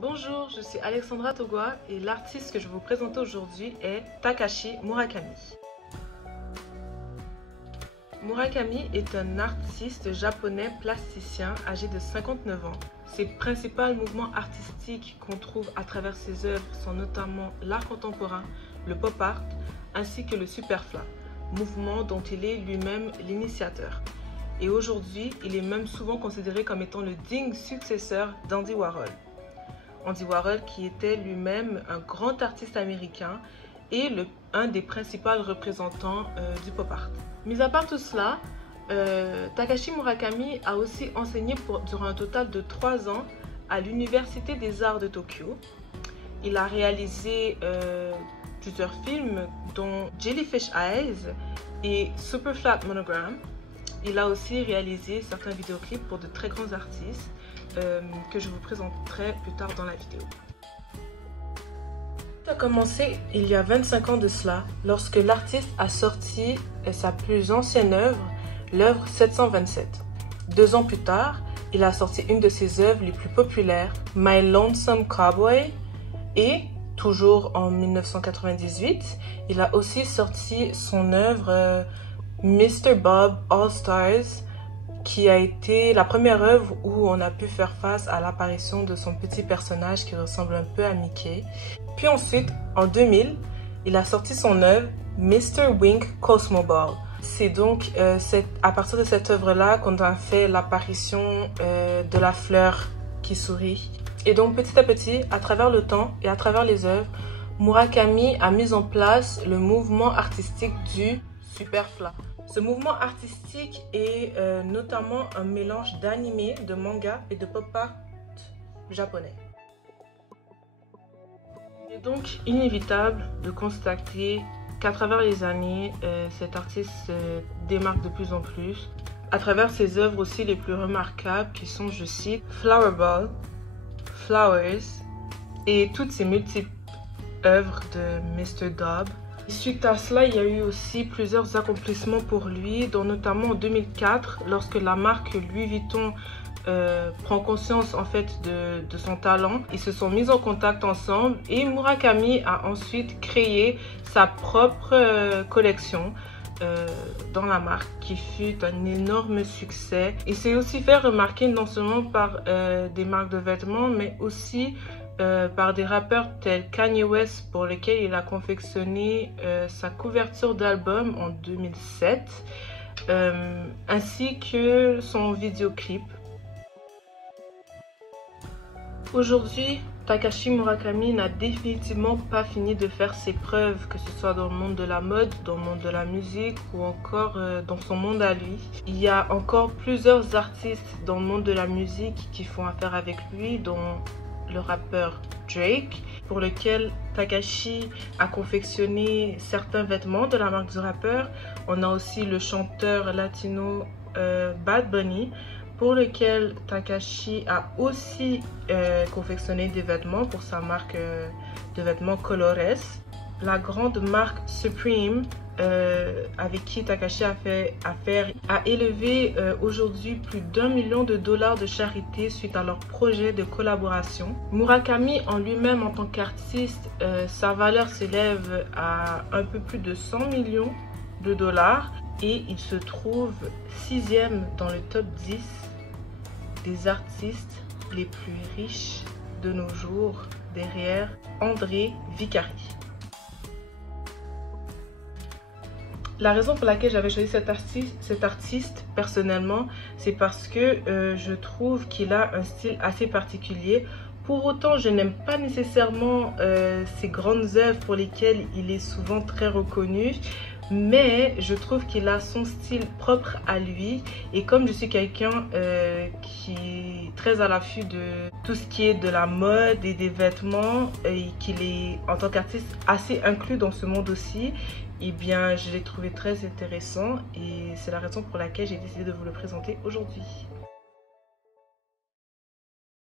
Bonjour, je suis Alexandra Togwa et l'artiste que je vais vous présenter aujourd'hui est Takashi Murakami. Murakami est un artiste japonais plasticien âgé de 59 ans. Ses principaux mouvements artistiques qu'on trouve à travers ses œuvres sont notamment l'art contemporain, le pop art ainsi que le superfla, mouvement dont il est lui-même l'initiateur. Et aujourd'hui, il est même souvent considéré comme étant le digne successeur d'Andy Warhol. Andy Warhol qui était lui-même un grand artiste américain et un des principaux représentants du pop art. Mis à part tout cela, Takashi Murakami a aussi enseigné durant un total de 3 ans à l'Université des Arts de Tokyo. Il a réalisé plusieurs films dont Jellyfish Eyes et Superflat Monogram. Il a aussi réalisé certains vidéoclips pour de très grands artistes que je vous présenterai plus tard dans la vidéo. Tout a commencé il y a 25 ans de cela, lorsque l'artiste a sorti sa plus ancienne œuvre, l'œuvre 727. 2 ans plus tard, il a sorti une de ses œuvres les plus populaires, My Lonesome Cowboy, et toujours en 1998, il a aussi sorti son œuvre Mr. Bob All Stars, qui a été la première œuvre où on a pu faire face à l'apparition de son petit personnage qui ressemble un peu à Mickey. Puis ensuite, en 2000, il a sorti son œuvre Mr. Wink Cosmoball. C'est donc à partir de cette œuvre-là qu'on a fait l'apparition de la fleur qui sourit. Et donc petit à petit, à travers le temps et à travers les œuvres, Murakami a mis en place le mouvement artistique du superfla. Ce mouvement artistique est notamment un mélange d'anime, de manga et de pop art japonais. Il est donc inévitable de constater qu'à travers les années, cet artiste se démarque de plus en plus à travers ses œuvres aussi les plus remarquables qui sont, je cite, Flower Ball, Flowers et toutes ses multiples œuvres de Mr. Dobb. Suite à cela, il y a eu aussi plusieurs accomplissements pour lui, dont notamment en 2004, lorsque la marque Louis Vuitton prend conscience en fait de son talent. Ils se sont mis en contact ensemble et Murakami a ensuite créé sa propre collection dans la marque qui fut un énorme succès. Il s'est aussi fait remarquer non seulement par des marques de vêtements, mais aussi par des rappeurs tels Kanye West pour lesquels il a confectionné sa couverture d'album en 2007 ainsi que son vidéoclip. Aujourd'hui, Takashi Murakami n'a définitivement pas fini de faire ses preuves, que ce soit dans le monde de la mode, dans le monde de la musique ou encore dans son monde à lui. Il y a encore plusieurs artistes dans le monde de la musique qui font affaire avec lui, dont le rappeur Drake, pour lequel Takashi a confectionné certains vêtements de la marque du rappeur. On a aussi le chanteur latino Bad Bunny, pour lequel Takashi a aussi confectionné des vêtements pour sa marque de vêtements Colores. La grande marque Supreme, avec qui Takashi a fait affaire, a élevé aujourd'hui plus d'1 million de dollars de charité suite à leur projet de collaboration. Murakami en lui-même en tant qu'artiste, sa valeur s'élève à un peu plus de 100 millions de dollars et il se trouve 6e dans le top 10 des artistes les plus riches de nos jours, derrière André Vicari. La raison pour laquelle j'avais choisi cet artiste personnellement, c'est parce que je trouve qu'il a un style assez particulier. Pour autant, je n'aime pas nécessairement ses grandes œuvres pour lesquelles il est souvent très reconnu, mais je trouve qu'il a son style propre à lui. Et comme je suis quelqu'un qui est très à l'affût de tout ce qui est de la mode et des vêtements, et qu'il est en tant qu'artiste assez inclus dans ce monde aussi, eh bien je l'ai trouvé très intéressant et c'est la raison pour laquelle j'ai décidé de vous le présenter aujourd'hui.